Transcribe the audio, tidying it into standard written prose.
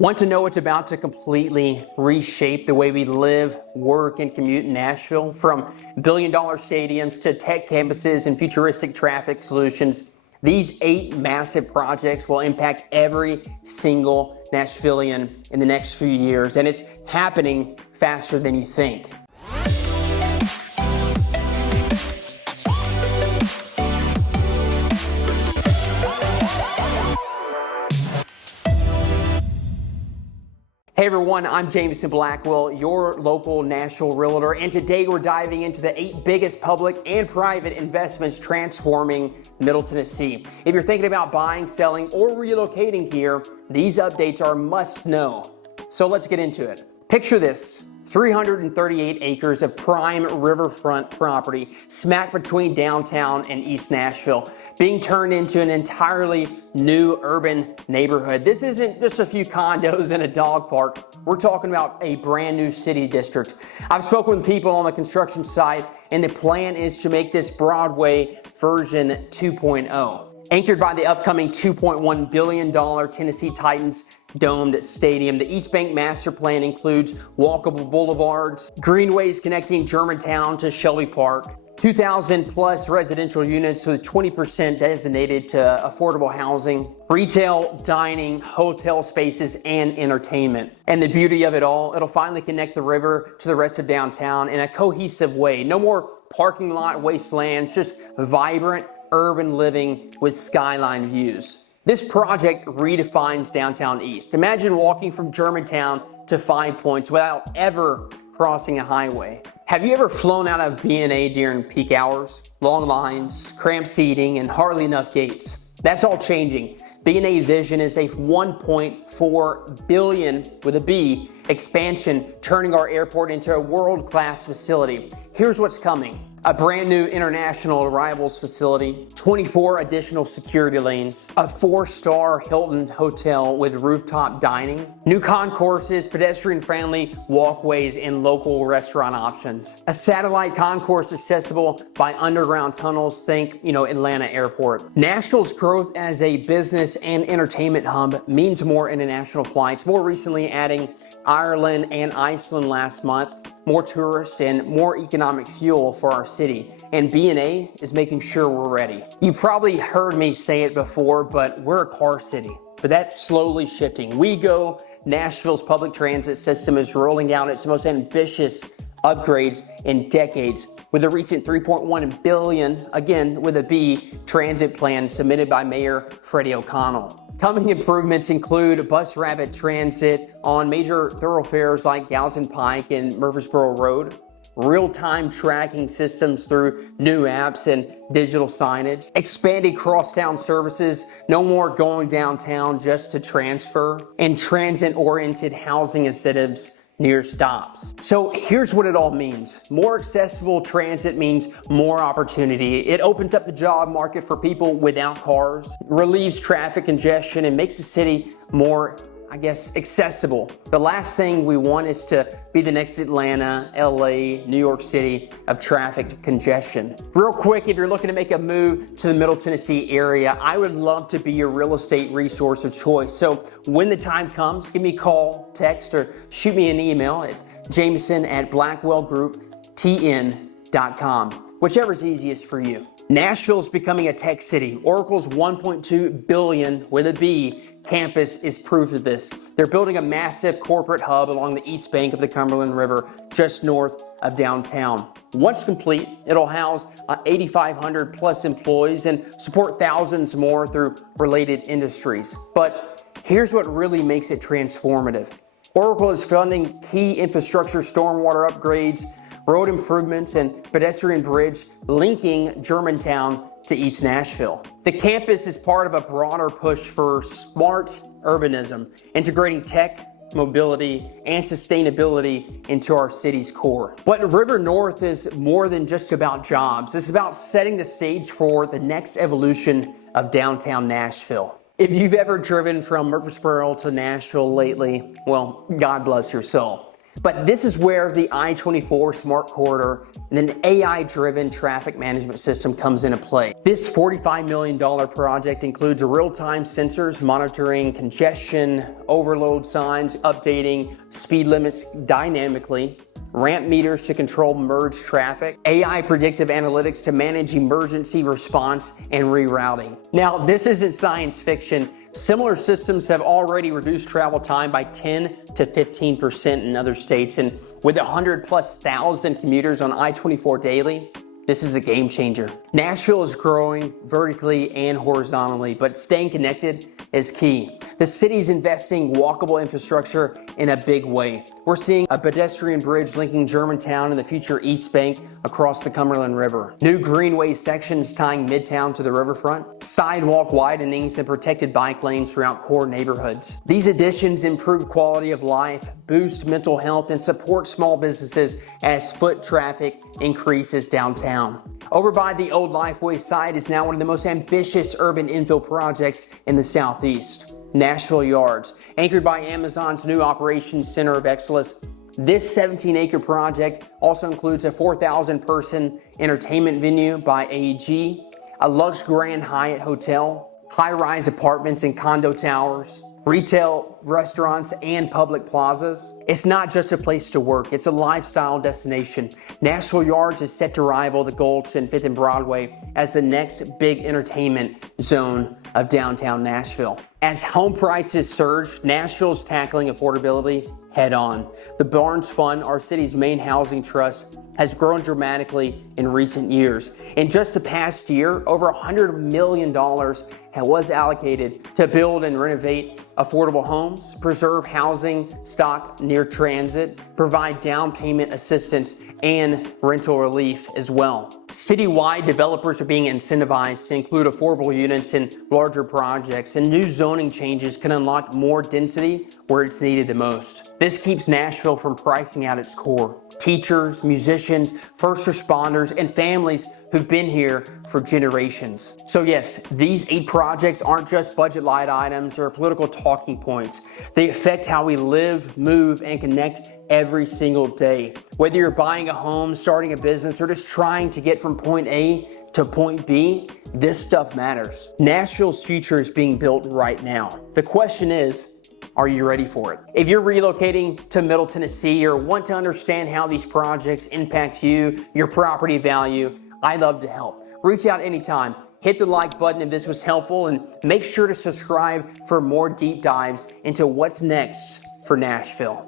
Want to know what's about to completely reshape the way we live, work, and commute in Nashville? From billion-dollar stadiums to tech campuses and futuristic traffic solutions, these 8 massive projects will impact every single Nashvilleian in the next few years, and it's happening faster than you think. Hey everyone, I'm Jamison Blackwell, your local Nashville Realtor, and today we're diving into the 8 biggest public and private investments transforming Middle Tennessee. If you're thinking about buying, selling, or relocating here, these updates are must know. So let's get into it. Picture this. 338 acres of prime riverfront property smack between downtown and East Nashville, being turned into an entirely new urban neighborhood. This isn't just a few condos and a dog park. We're talking about a brand new city district. I've spoken with people on the construction site, and the plan is to make this Broadway version 2.0. Anchored by the upcoming $2.1 billion Tennessee Titans domed stadium, the Eastbank master plan includes walkable boulevards, greenways connecting Germantown to Shelby Park, 2,000 plus residential units with 20% designated to affordable housing, retail, dining, hotel spaces, and entertainment. And the beauty of it all, it'll finally connect the river to the rest of downtown in a cohesive way. No more parking lot wastelands, just vibrant urban living with skyline views. This project redefines downtown East. Imagine walking from Germantown to Five Points without ever crossing a highway. Have you ever flown out of B&A during peak hours? Long lines, cramped seating, and hardly enough gates. That's all changing. B&A Vision is a $1.4 billion with a B expansion, turning our airport into a world-class facility. Here's what's coming. A brand new international arrivals facility, 24 additional security lanes, a 4-star Hilton hotel with rooftop dining, new concourses, pedestrian-friendly walkways, and local restaurant options. A satellite concourse accessible by underground tunnels, think, Atlanta Airport. Nashville's growth as a business and entertainment hub means more international flights, more recently adding Ireland and Iceland last month, more tourists and more economic fuel for our city. And B&A is making sure we're ready. You've probably heard me say it before, but we're a car city. But that's slowly shifting. WeGo, Nashville's public transit system, is rolling out its most ambitious upgrades in decades, with a recent $3.1 billion, again with a B, transit plan submitted by Mayor Freddie O'Connell. Coming improvements include bus rapid transit on major thoroughfares like Galveston Pike and Murfreesboro Road, real-time tracking systems through new apps and digital signage, expanded crosstown services, no more going downtown just to transfer, and transit-oriented housing incentives near stops. So here's what it all means. More accessible transit means more opportunity. It opens up the job market for people without cars, relieves traffic congestion, and makes the city more, accessible. The last thing we want is to be the next Atlanta, LA, New York City of traffic congestion. Real quick, if you're looking to make a move to the Middle Tennessee area, I would love to be your real estate resource of choice. So when the time comes, give me a call, text, or shoot me an email at jameson@blackwellgrouptn.com, whichever's easiest for you. Nashville's becoming a tech city. Oracle's $1.2 billion with a B campus is proof of this. They're building a massive corporate hub along the east bank of the Cumberland River, just north of downtown. Once complete, it'll house 8,500 plus employees and support thousands more through related industries. But here's what really makes it transformative. Oracle is funding key infrastructure, stormwater upgrades, road improvements, and pedestrian bridge linking Germantown to East Nashville. The campus is part of a broader push for smart urbanism, integrating tech, mobility, and sustainability into our city's core. But River North is more than just about jobs. It's about setting the stage for the next evolution of downtown Nashville. If you've ever driven from Murfreesboro to Nashville lately, well, God bless your soul. But this is where the I-24 Smart Corridor and an AI-driven traffic management system comes into play. This $45 million project includes real-time sensors monitoring congestion, overload signs, updating speed limits dynamically, ramp meters to control merged traffic, AI predictive analytics to manage emergency response and rerouting. Now, this isn't science fiction. Similar systems have already reduced travel time by 10 to 15% in other states, and with 100,000+ commuters on I-24 daily, this is a game changer. Nashville is growing vertically and horizontally, but staying connected is key. The city's investing walkable infrastructure in a big way. We're seeing a pedestrian bridge linking Germantown and the future Eastbank across the Cumberland River. New greenway sections tying Midtown to the riverfront. Sidewalk widenings and protected bike lanes throughout core neighborhoods. These additions improve quality of life, boost mental health, and support small businesses as foot traffic increases downtown. Over by the old Lifeway site is now one of the most ambitious urban infill projects in the Southeast. Nashville Yards, anchored by Amazon's new Operations Center of Excellence. This 17-acre project also includes a 4,000-person entertainment venue by AEG, a Luxe Grand Hyatt hotel, high-rise apartments and condo towers, retail, restaurants, and public plazas. It's not just a place to work, it's a lifestyle destination. Nashville Yards is set to rival the Gulch and 5th and Broadway as the next big entertainment zone of downtown Nashville. As home prices surge, Nashville's tackling affordability head on. The Barnes Fund, our city's main housing trust, has grown dramatically in recent years. In just the past year, over $100 million was allocated to build and renovate affordable homes, preserve housing stock near transit, provide down payment assistance, and rental relief as well. Citywide, developers are being incentivized to include affordable units in larger projects, and new zoning changes can unlock more density where it's needed the most. This keeps Nashville from pricing out its core. Teachers, musicians, first responders, and families who've been here for generations. So yes, these 8 projects aren't just budget line items or political talking points. They affect how we live, move, and connect every single day. Whether you're buying a home, starting a business, or just trying to get from point A to point B, this stuff matters. Nashville's future is being built right now. The question is, are you ready for it? If you're relocating to Middle Tennessee or want to understand how these projects impact you, your property value, I'd love to help. Reach out anytime. Hit the like button if this was helpful, and make sure to subscribe for more deep dives into what's next for Nashville.